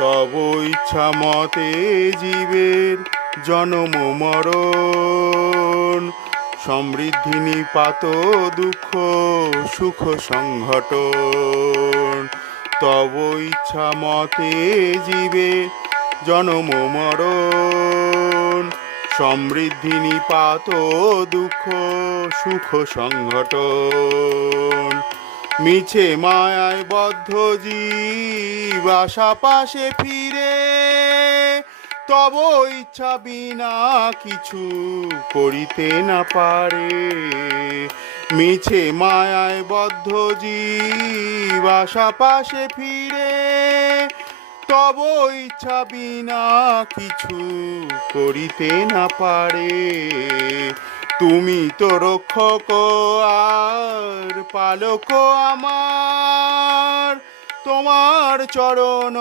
তব ইচ্ছা মতে জীবের জন্ম মরণ, সমৃদ্ধি নিপাত দুঃখ সুখ সংঘটন। তব ইচ্ছা মতে জীবের জন্ম মরণ, সমৃদ্ধি নিপাত দুঃখ সুখ সংঘটন। মিছে মায়ায় বদ্ধ জীব আশা পাশে ফিরে, তব ইচ্ছা বিনা কিছু করিতে না পারে। মিছে মায়ায় বদ্ধ জীব আশা পাশে ফিরে, তব ইচ্ছা বিনা কিছু করিতে না পারে। তুমি তো রক্ষক আর পালক আমার, তোমার চরণ